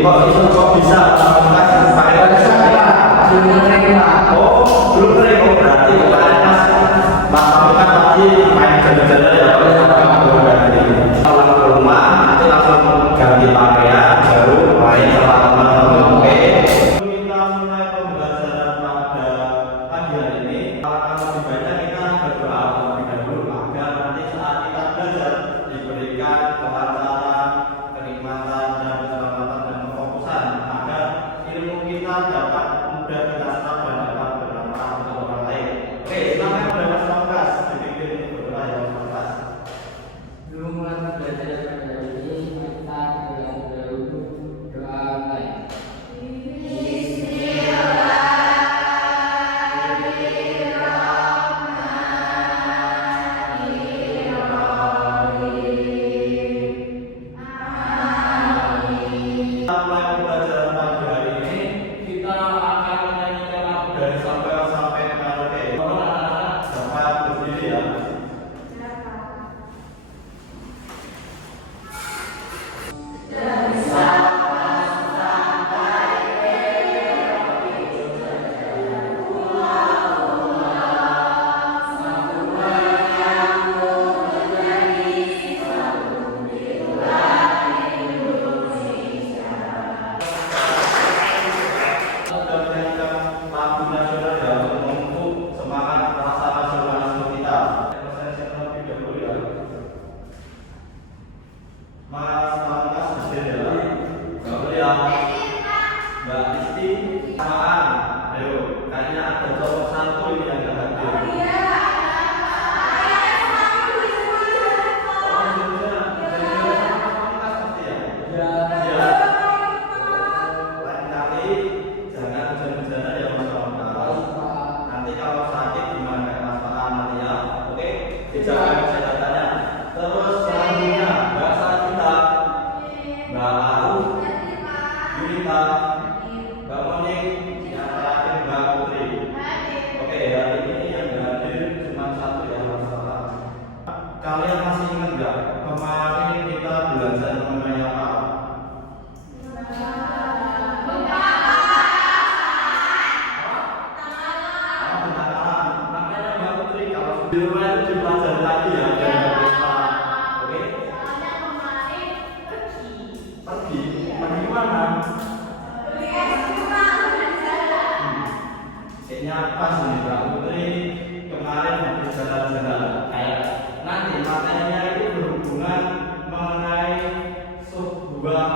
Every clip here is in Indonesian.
kok bisa melakukan pakai bahasa oh belum kering oh berarti kemarin mas kan tadi main jalan-jalan ya pulang ke rumah nanti langsung ganti pakaian baru main sama teman-teman. Oke, kita mulai pembelajaran pada pagi hari ini. Akan lebih banyak kita berdoa terlebih dahulu agar nanti saat kita belajar diberikan kelancaran, kenikmatan dan keselamatan dan kefokusan agar ilmu kita dapat mudah kita serap dan dapat bermanfaat untuk orang lain. Oke, silakan kepada Mas Pamungkas dipimpin berdoa ya Mas Pamungkas. Sebelum mulai belajar pada hari ini, kita terlebih dahulu doa mulai. Mulai pembelajaran pagi hari ini kita akan menyanyikan lagu dari Samuel sampai Merauke. Dapat berdiri ya. Lagu nasional ya untuk memupuk semangat rasa nasionalisme kita. Saya terlebih dahulu ya. Mas Pamungkas berdiri ya. Mbak Mulia, Mbak Isti, samaan. Ayo, kayaknya ada cowok satu ini yang nggak hadir. Lain kali jangan hujan-hujanan ya Mas Pamungkas. Nanti kalau sakit gimana kayak Mas Paan nanti ya. Oke, dijaga kesehatannya. Terus selanjutnya Mbak Sajita, Mbak Aru, Yunita, Mbak Monik, yang terakhir Mbak Putri. Oke, hari ini yang hadir cuma satu ya Mas Paan. Kalian masih ingat nggak kemarin kita belajar mengenai apa? Makanya Mbak Putri kalau di rumah itu dipelajari lagi ya biar nggak lupa. Oke? Pergi mana? Kayaknya pas nih Mbak Putri kemarin habis jalan-jalan. Kayak nanti materinya itu berhubungan mengenai sebuah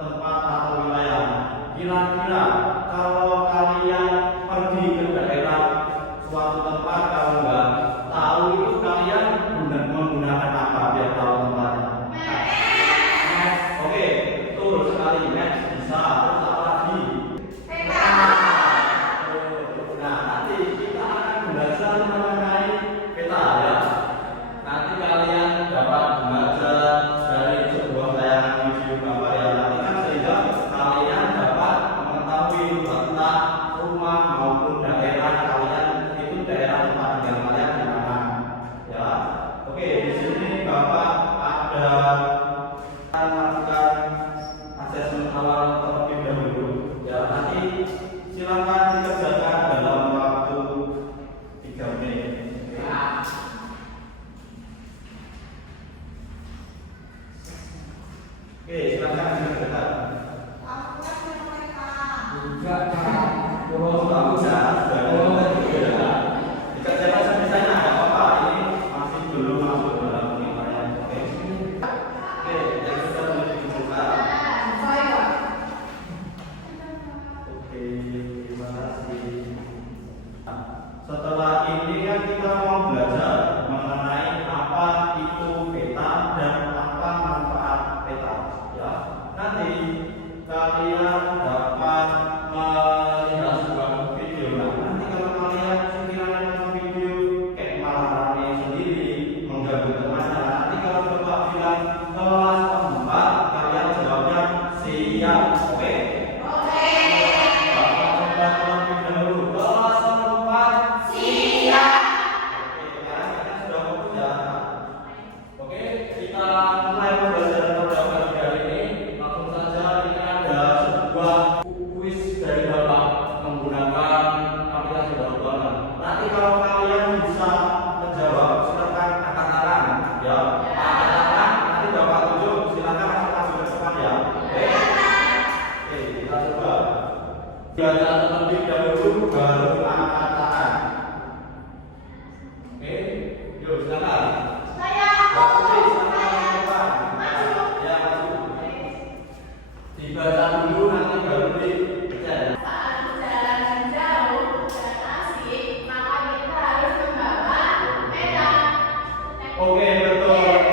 tempat atau wilayah. Kira-kira kalau kalian pergi ke daerah suatu tempat kalau nggak tahu itu kalian menggunakan apa biar tahu tempatnya? Oke, betul sekali. Next bisa. Terus apa lagi? Nah, nanti kita akan belajar mengenai peta ya. Nanti kalian dapat belajar dari sebuah tayangan video gambar ya. Nanti kan sehingga kalian dapat mengetahui letak rumah maupun daerah kalian itu daerah tempat tinggal kalian di mana ya. Oke, di sini Bapak ada melakukan asesmen awal terlebih dahulu ya. Nanti silakan dikerjakan dalam waktu 3 menit. Oke, silakan dikerjakan. Oh, bagus ya. Dikerjakan sebisanya nggak apa-apa. Ini masih belum masuk dalam penilaian. Oke. Oke, yang sudah boleh ditunjukkan. Oke, terima kasih. Setelah ini kan kita mau belajar mengenai apa itu peta dan apa manfaat peta. Ya, nanti kalian dapat melihat sebuah video. Nah, nanti kalau kalian sekiranya nonton video kayak malah rame sendiri mengganggu temannya, nanti kalau bapak bilang kelas 4 kalian jawabnya siap. Oke? Bapak coba terlebih dahulu kelas 4 siap. Oke, kalian sudah fokus ya. Oke, kita mulai pembelajaran pada pagi hari ini. Langsung saja ini ada Baca terlebih dahulu baru angkat tangan. Oke, yuk silakan. Ya, maju. Dibaca dulu nanti baru dibaca. Oke, betul.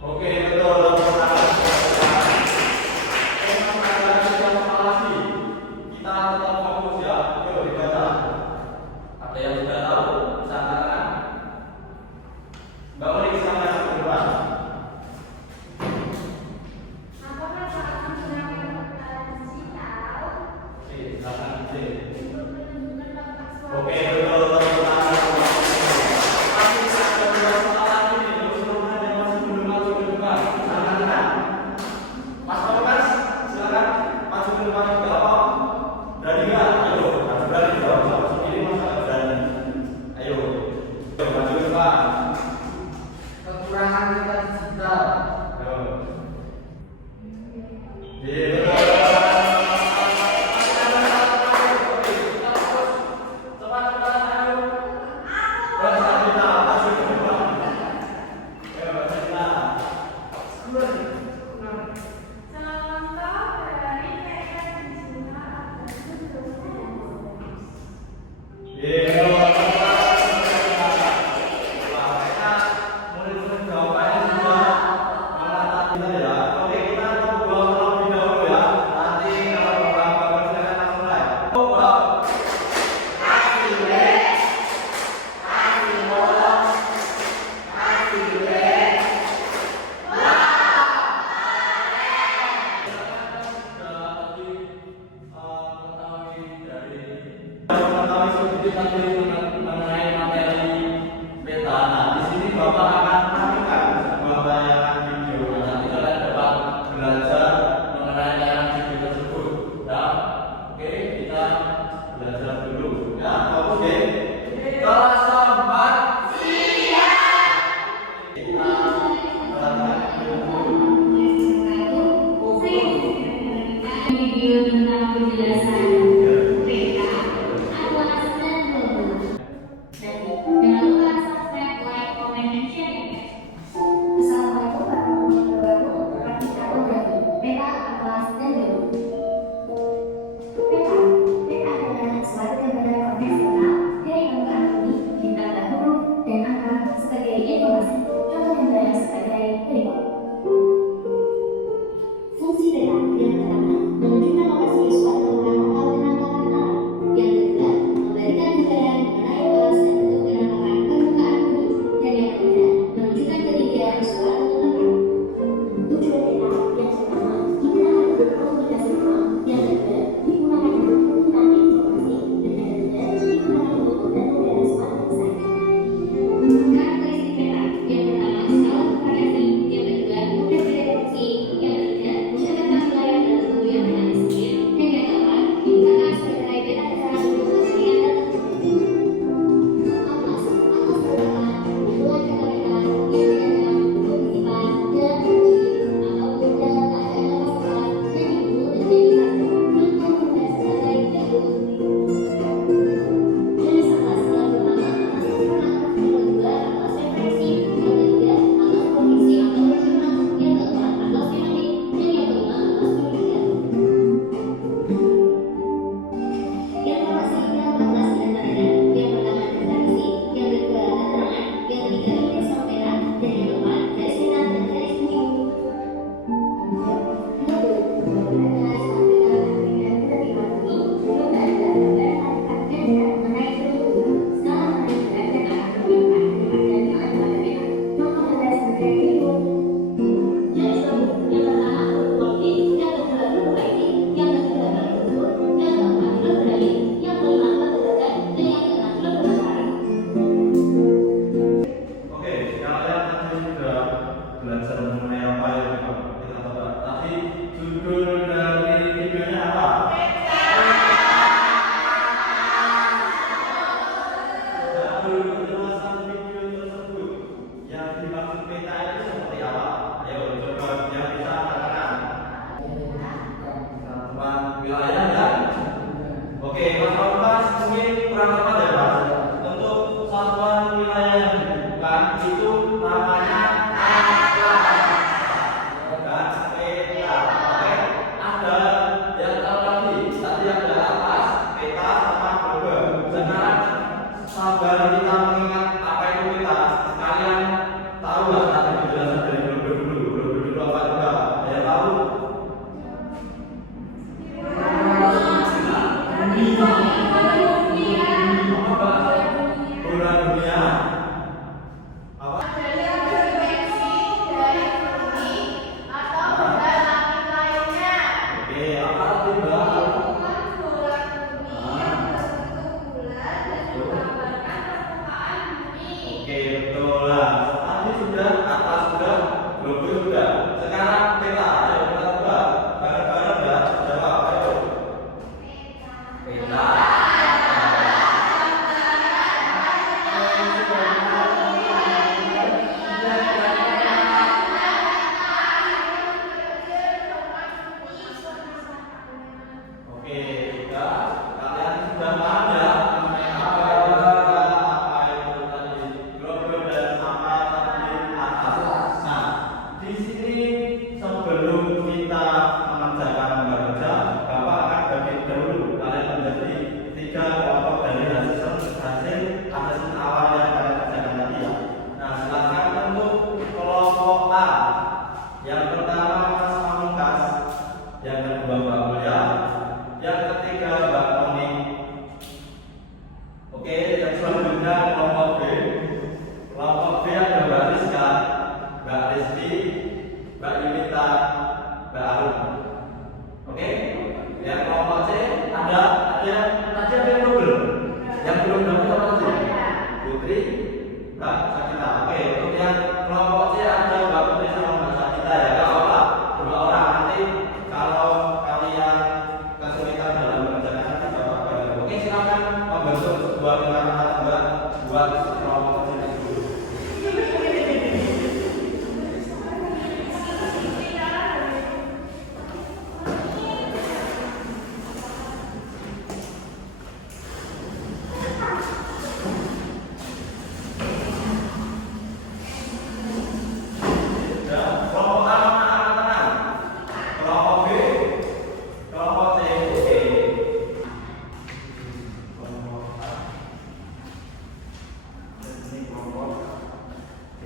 Oke, betul. Kita tetap fokus ya. Yuk dibaca. Ada yang sudah tahu? Bisa katakan. Mbak Oli sama yang kedua. Silakan izin. Oke, betul. Mas Thomas, silakan maju ke depan juga apa? Berani nggak? Ayo, harus berani dong. Kalau sendiri masa nggak berani? Ayo, maju ke depan. Kekurangan kita digital. Ayo. Iya. Mengenai materi beta. Nah, di sini Bapak akan tampilkan sebuah tayangan video. Nanti kalian dapat belajar mengenai tayangan video tersebut. Ya, oke, kita belajar dulu. Ya, oke. Kelas 4. Kita belajar dulu. Video tentang penjelasan peta adalah wilayah dan oke, Mas Pamungkas mungkin kurang tepat ya Mas. Untuk satuan wilayah yang dibutuhkan itu namanya dan peta. Oke, ada yang tahu lagi. Tadi ada atlas, peta sama globe. Sekarang sabar kita mengingat apa itu peta. Kalian tahu nggak tadi penjelasan dari globe dulu? Globe dulu apa juga? Ada yang tahu? Bola dunia. Apa? Oke, apa arti Mbak? Oke, betul lah. Tadi sudah, atas sudah, globe sudah. Sekarang peta. Ayo kita coba bareng-bareng ya. Jawab, ayo. Peta. Oke, sudah. Kalian sudah paham ya mengenai apa itu tadi globe dan apa tadi atas. Nah, di sini sebelum kita mengerjakan membaca, Bapak akan bagi dahulu kalian menjadi 3 kelompok dari hasil asesmen awal yang kalian kerjakan tadi ya. Nah, silakan untuk kelompok A. Yang pertama Mas Pamungkas, yang kedua Mbak Mulia, yang ketiga Mbak Tony. Oke, yang selanjutnya kelompok B. Kelompok B ada Mbak Rizka, Mbak Rizky, Mbak Yunita, Mbak Arum. Oke, yang kelompok C ada tadi ada yang belum? Yang belum dapat apa sih? Putri, Mbak Sakita. Oke, untuk yang kelompok C ada Mbak Putri sama Mbak Sakita ya. Gak apa-apa, 2 orang. Nanti kalau kalian kesulitan dalam mengerjakan nanti Bapak bantu. Oke, silakan membentuk sebuah lingkaran Mbak buat kelompok kecil dulu. Ya, kelompok A mana tenang? Kelompok B, kelompok C. Oke. Kelompok A. Ini kelompok B.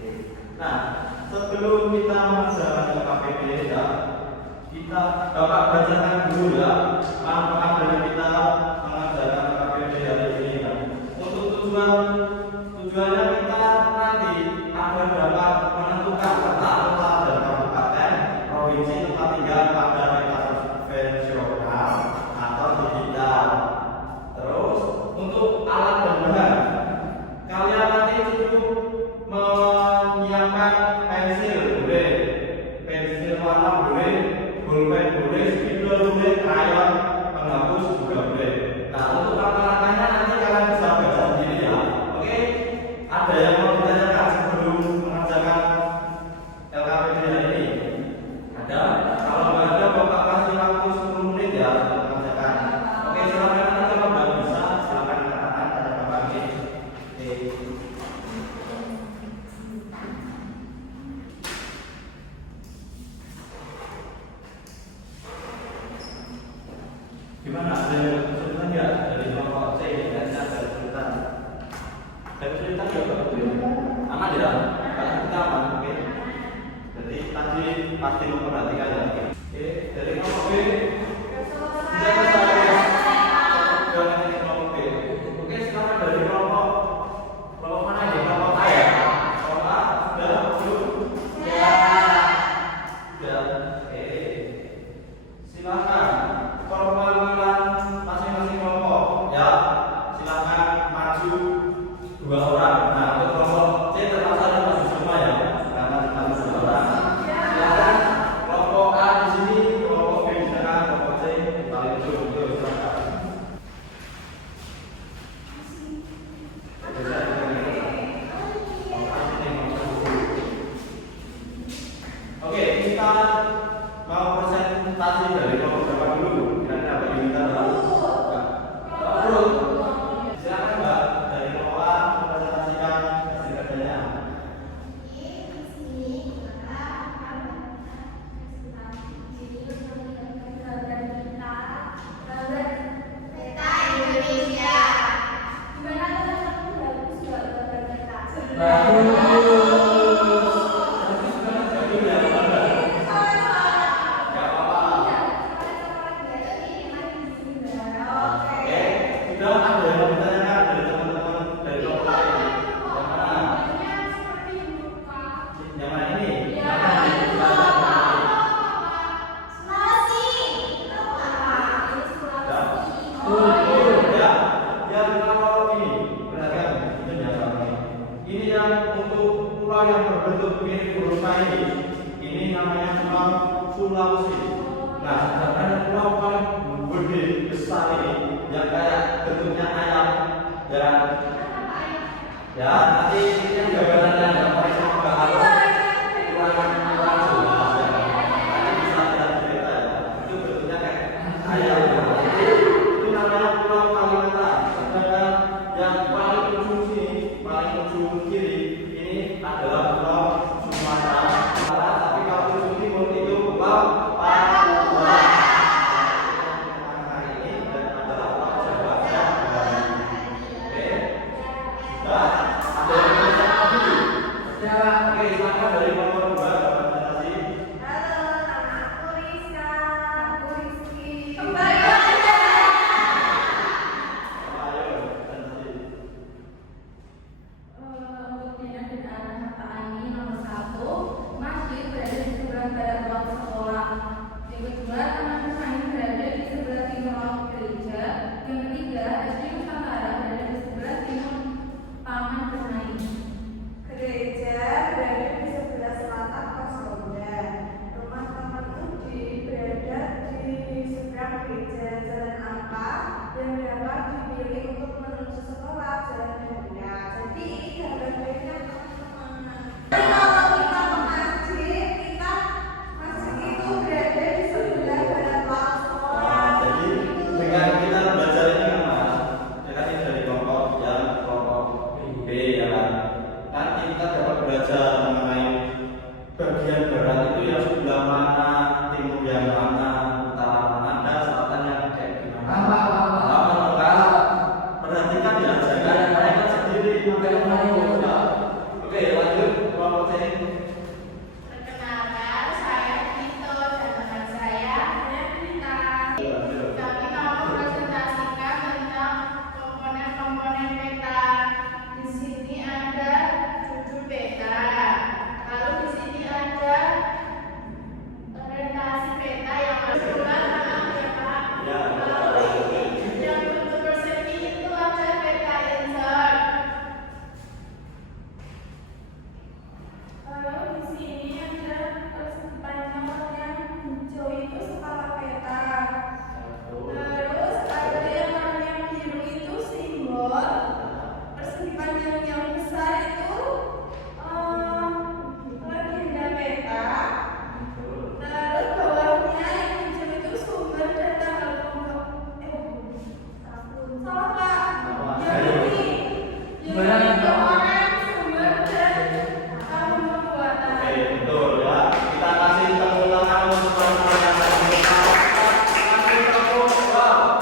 Nah, sebelum kita mengerjakan KPP ya, kita Bapak bacakan dulu ya manfaat dari kita mengerjakan KPP hari ini ya. Untuk tujuannya kita nanti agar dapat menentukan peta dan kabupaten provinsi tempat tinggal pada peta konvensional atau digital. Terus untuk alat dan bahan, kalian nanti cukup menyiapkan pensil boleh, pensil warna boleh, pulpen boleh, spidol boleh, krayon, penghapus juga boleh. Nah, untuk langkah-langkahnya nanti kalian bisa baca sendiri ya. Oke, ada yang mau ditanyakan sebelum mengerjakan LKPD hari ini? Ada? Kalau nggak ada, Bapak kasih waktu 10 menit ya untuk mengerjakan. Oke, silakan nanti kalau nggak bisa, silakan katakan pada Bapak ini. Oke. Gimana? Ada kesulitan nggak dari kelompok C? Kayaknya ada kesulitan. Ada kesulitan nggak Pak? Aman ya? Kalau kita aman, oke. Jadi tadi pasti memperhatikan ya. Oke, dari kelompok B sudah selesai ya. Jangan dari kelompok B. Oke, sekarang dari kelompok mana ini? Kelompok A ya? Kelompok A sudah belum? Ya. Sudah. Oke. Silakan perwakilan masing-masing kelompok ya. Silakan maju 2 orang. Nah, untuk kelompok C terpaksa ada maju semua ya. Karena kita 2 orang. Silakan kelompok A di sini, kelompok B di tengah. Sulawesi. Nah, sedangkan pulau paling gede besar ini yang kayak bentuknya ayam, ya nanti yang gambarannya yang paling semoga kurang jelas ya. Nanti bisa kita cerita ya. Itu bentuknya kayak ayam. Itu namanya Pulau Kalimantan. Sedangkan yang paling ujung sini, paling ujung kiri ini adalah Pulau Sumatera. Tapi kalau ujung timur itu Pulau Papua. Ini adalah Pulau Jawa. Oke. Sudah. Ada yang bisa lagi? Oke, silakan dari nomor 2 Bapak Tanasi. Halo, nama aku Rizka. Aku Rizky. Ayo, Tanasi. Untuk minat dan arah mata angin nomor 1, masjid berada di sebelah barat ruang sekolah. Yang kedua, taman bermain berada di sebelah timur ruang gereja. Yang ketiga, SD Nusantara berada di sebelah timur taman bermain. Gereja berada di sebelah selatan pos ronda. Rumah teman Udi berada di seberang gereja. Jalan apa yang dapat dipilih untuk menuju sekolah? Jalan raya. Jadi ini gambar baiknya teman-teman. Kalau kita ke masjid, masjid itu berada di sebelah barat ruang sekolah. Jadi dengan kita belajar ini kan Mas, ya kan ini dari kelompok yang kelompok B ya kan. Nanti kita dapat belajar mengenai bagian barat itu yang sebelah mana, timur yang mana, utara mana, dan selatan yang kayak gimana. Paham kan? Perhatikan ya, jangan mereka sendiri ya. Oke, lanjut kelompok C. Perkenalkan, saya Tito dan teman saya Rita. Lanjut. Kami mau presentasikan tentang komponen-komponen peta. Di sini ada 7 peta. Lalu di sini ada orientasi peta yang berbulan dalam peta. Ya. Yang bentuk persegi itu ada peta insert. Lalu di sini ada persegi panjang yang hijau itu skala peta. Terus ada yang warna yang biru itu simbol. Persegi panjang yang besar itu legenda peta. Terus bawahnya yang hijau itu sumber dan tanggal salah Pak. Yang ini itu orang sumber dan tahun pembuatan. Oke, betul ya. Kita kasih tepuk tangan untuk teman-teman yang tadi berkata. Kasih tepuk, wow.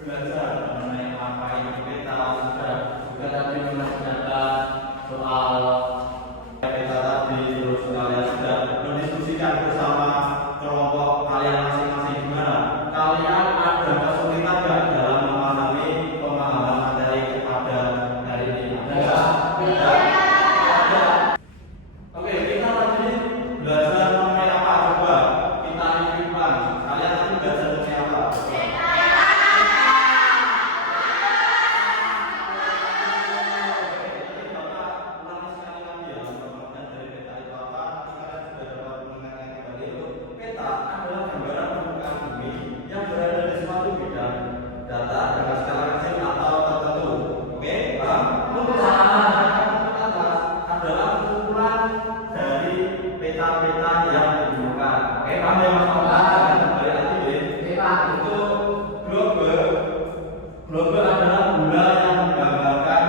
Belajar mengenai apa itu peta sudah juga tadi mengerjakan soal peta tadi, terus kalian sudah mendiskusikan bersama kelompok kalian masing-masing gimana? Kalian ada kesulitan nggak dalam memahami pemahaman materi yang ada hari ini? Ada nggak? Ada. Oke, kita tadi belajar mengenai apa? Coba kita review-kan. Kalian tadi belajar mengenai apa? Data dengan skala kecil atau tertentu. Oke, paham? Adalah kumpulan dari peta-peta yang ditemukan. Oke, paham ya Mas? Kembali lagi ya. Untuk globe adalah bola yang menggambarkan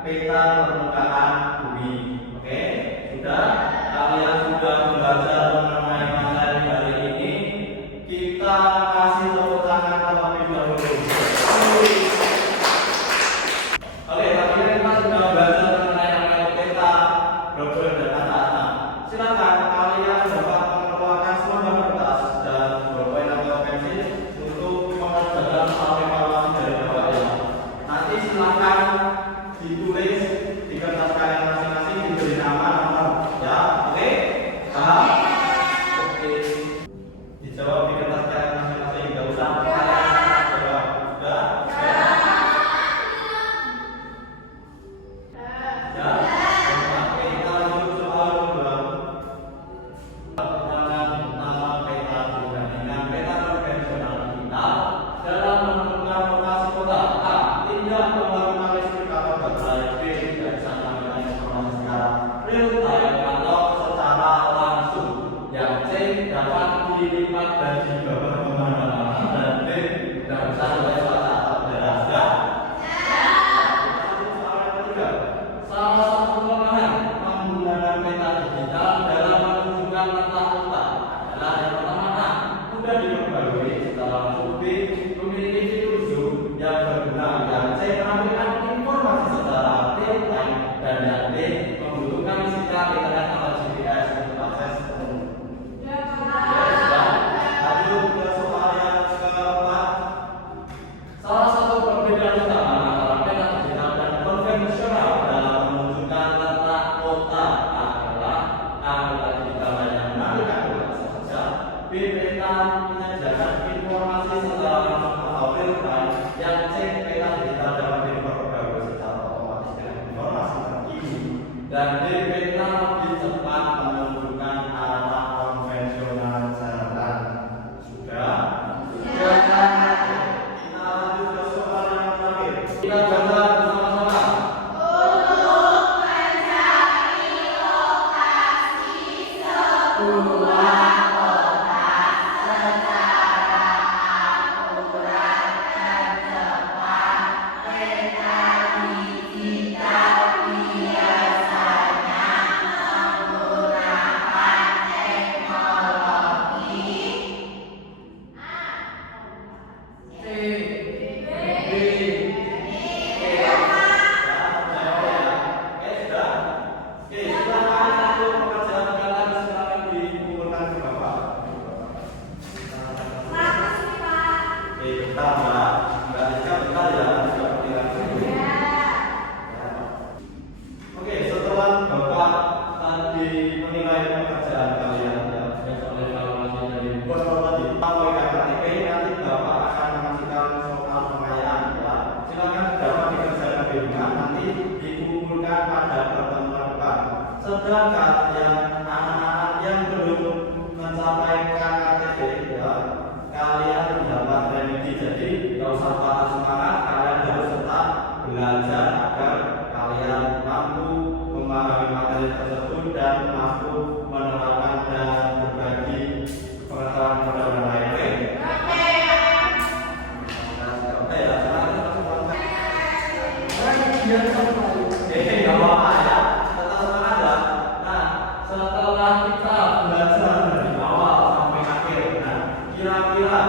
peta permukaan bumi. Oke, sudah? Kalian sudah belajar mengenai materi hari ini. Kita kasih tepuk tangan terlebih dahulu. Oke, tadi kita sudah belajar mengenai apa itu peta, globe dan kata-kata. Silakan kalian dapat mengeluarkan semua kertas dan bolpen atau pensil untuk mengerjakan soal evaluasi dari Bapak ya. Nanti silakan ditulis di kertas kalian masing-masing, diberi nama nomor ya. Oke. Dijawab di kertasnya masing-masing, nggak usah kalian jawab. Sudah? Ya. Oke, kita lanjut soal kedua. Penanganan utama peta perbandingan peta konvensional digital dalam menentukan lokasi kota. A. Tindak pembangunan multiplikator baterai. B. Tidak bisa mengambil informasi secara real time atau secara langsung. Yang C. Dapat dilipat dan dibawa kemana-mana. Dan D. Tidak bisa oleh suatu udara. Sudah? Salah satu kelemahan menggunakan peta digital dalam menunjukkan letak kota adalah yang pertama A. Mudah diperbarui secara langsung. B. Memiliki fitur zoom yang berguna. Yang C. Menampilkan informasi secara real time. Dan yang D. Membutuhkan sinyal internet atau GPS untuk akses umum. Ya, sudah. Lanjut ke soal yang keempat. Salah satu perbedaan utama antara peta digital dan konvensional dalam menunjukkan letak kota adalah A. Peta digital hanya menampilkan lokasi saja. B. Peta menyediakan informasi secara langsung atau real time. Yang C. Peta digital dapat diperbarui secara otomatis dengan informasi terkini. Dan D. Peta lebih cepat menunjukkan arah konvensional jalan. Sudah? Kita lanjut ke soal yang terakhir. Kita baca bersama-sama. Oke, setelah Bapak tadi menilai pekerjaan kalian yang sudah oleh evaluasi dari bos tadi, pakai KTP, nanti Bapak akan mengajukan soal pengayaan ya. Silakan dapat dikerjakan di rumah, nanti dikumpulkan pada pertemuan depan. Sedangkan yang anak-anak yang belum mencapai KTP ya, kalian mendapat remedi. Jadi nggak usah patah semangat, kalian harus tetap belajar agar kalian mampu memahami materi tersebut dan mampu menerapkan dan berbagi pengetahuan kepada orang lain. Oke ya, nggak apa-apa ya, tetap semangat ya. Nah, setelah kita belajar dari awal sampai akhir, nah kira-kira